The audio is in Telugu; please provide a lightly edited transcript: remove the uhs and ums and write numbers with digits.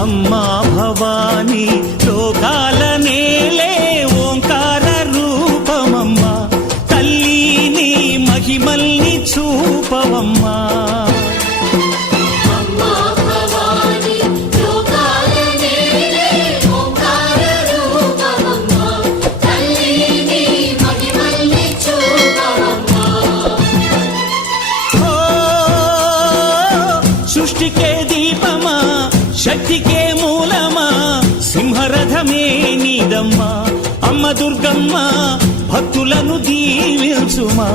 అమ్మా భవానీ లోకాల నేలే ఓంకార రూపమమ్మా తల్లి నీ మహిమల్ని చూపవమ్మా సృష్టికే దీపమా శక్తికే మూలమా సింహరథమే నీదమ్మా అమ్మ దుర్గమ్మ భక్తులను దీవించుమా